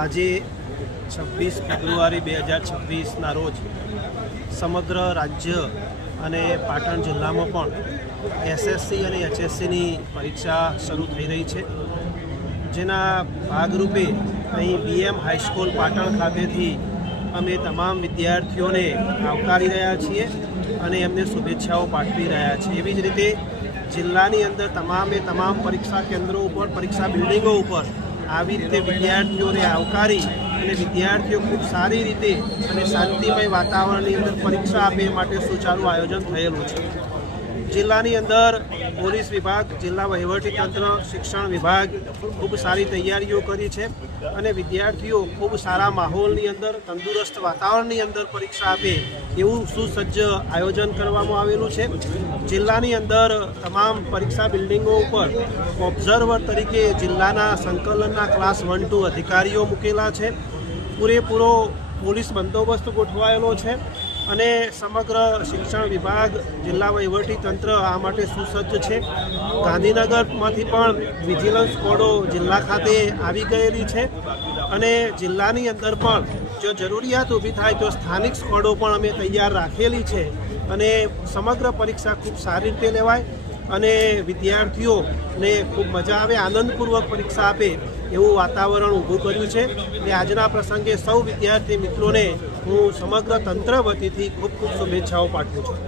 આજે 26 ફેબ્રુઆરી 2026ના રોજ સમગ્ર રાજ્ય અને પાટણ જિલ્લામાં પણ એસએસસી અને એચએસસીની પરીક્ષા શરૂ થઈ રહી છે, જેના ભાગરૂપે અહીં બીએમ હાઈસ્કૂલ પાટણ ખાતેથી અમે તમામ વિદ્યાર્થીઓને આવકારી રહ્યા છીએ અને એમને શુભેચ્છાઓ પાઠવી રહ્યા છીએ। એવી જ રીતે જિલ્લાની અંદર તમામ પરીક્ષા કેન્દ્રો ઉપર, પરીક્ષા બિલ્ડિંગો ઉપર આવી રીતે વિદ્યાર્થીઓને આવકારી અને વિદ્યાર્થીઓ ખૂબ સારી રીતે અને શાંતિમય વાતાવરણની અંદર પરીક્ષા આપે માટે સુચારું આયોજન થયેલું છે। જિલ્લાની અંદર પોલીસ વિભાગ, જિલ્લા વહીવટીતંત્ર, શિક્ષણ વિભાગ ખૂબ સારી તૈયારીઓ કરી છે અને વિદ્યાર્થીઓ ખૂબ સારા માહોલની અંદર, તંદુરસ્ત વાતાવરણની અંદર પરીક્ષા આપે એવું સુસજ્જ આયોજન કરવામાં આવેલું છે। જિલ્લાની અંદર તમામ પરીક્ષા બિલ્ડિંગો ઉપર ઓબ્ઝર્વર તરીકે જિલ્લાના સંકલનના ક્લાસ 1-2 અધિકારીઓ મૂકેલા છે। પૂરેપૂરો પોલીસ બંદોબસ્ત ગોઠવાયેલો છે અને સમગ્ર શિક્ષણ વિભાગ, જિલ્લા વહીવટીતંત્ર આ માટે સુસજ્જ છે। ગાંધીનગરમાંથી પણ વિજિલન્સ સ્ક્વોડો જિલ્લા ખાતે આવી ગયેલી છે અને જિલ્લાની અંદર પણ જો જરૂરિયાત ઊભી થાય તો સ્થાનિક સ્ક્વોડો પણ અમે તૈયાર રાખેલી છે અને સમગ્ર પરીક્ષા ખૂબ સારી રીતે લેવાય અને વિદ્યાર્થીઓને ખૂબ મજા આવે, આનંદપૂર્વક પરીક્ષા આપે એવું વાતાવરણ ઊભું કર્યું છે। અને આજના પ્રસંગે સૌ વિદ્યાર્થી મિત્રોને હું સમગ્ર તંત્ર વતીથી ખૂબ શુભેચ્છાઓ પાઠવું છું।